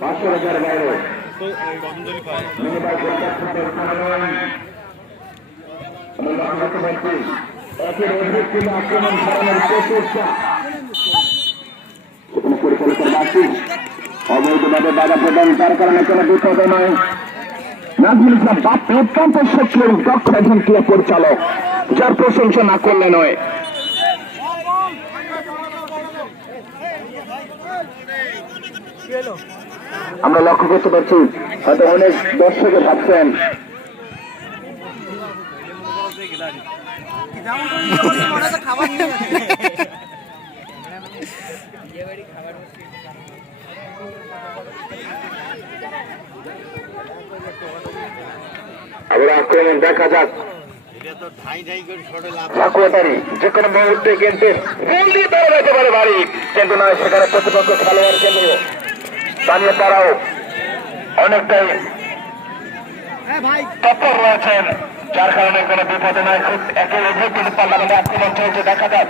500 বাইরে একের অধিক কিন্তু আক্রমণ চালানোর প্রচেষ্টা পরিচালকের বাকি অবৈধভাবে বাধা প্রদান, তার কারণে কোনো বিপদ নয়। নাজমুল ইসলাম বাপ্পি অত্যন্ত সক্রিয় দক্ষ একজন ক্রীড়া পরিচালক, যার প্রশংসা না করলে নয়। আমরা লক্ষ্য করতে পারছি হয়তো অনেক দর্শকে ভাবছেন আবার আক্রমণ দেখা যাক, যে কোনো মুহূর্তে কিন্তু যেতে পারে বাড়ি, কিন্তু নয় সেখানে প্রতিপক্ষ খেলোয়াড় কেন্দ্র দাঁড়িয়ে তারাও অনেকটাই তৎপর রয়েছেন, যার কারণে কোনো বিপদে নয়। খুব একের অধিক কিন্তু পাল্লামেন্টে আক্রমণ চলছে, দেখা যাক।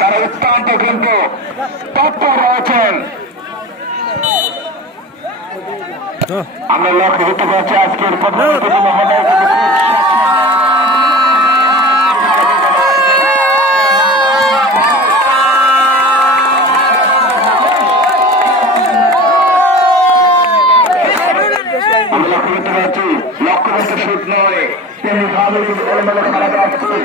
তারা অত্যন্ত কিন্তু তৎপর রয়েছেন। আমরা লক্ষ্য করতে পারছি আজকের লক্ষ্য করতে শুট নয়, তেমনি ভাবে খারাপ আসছে।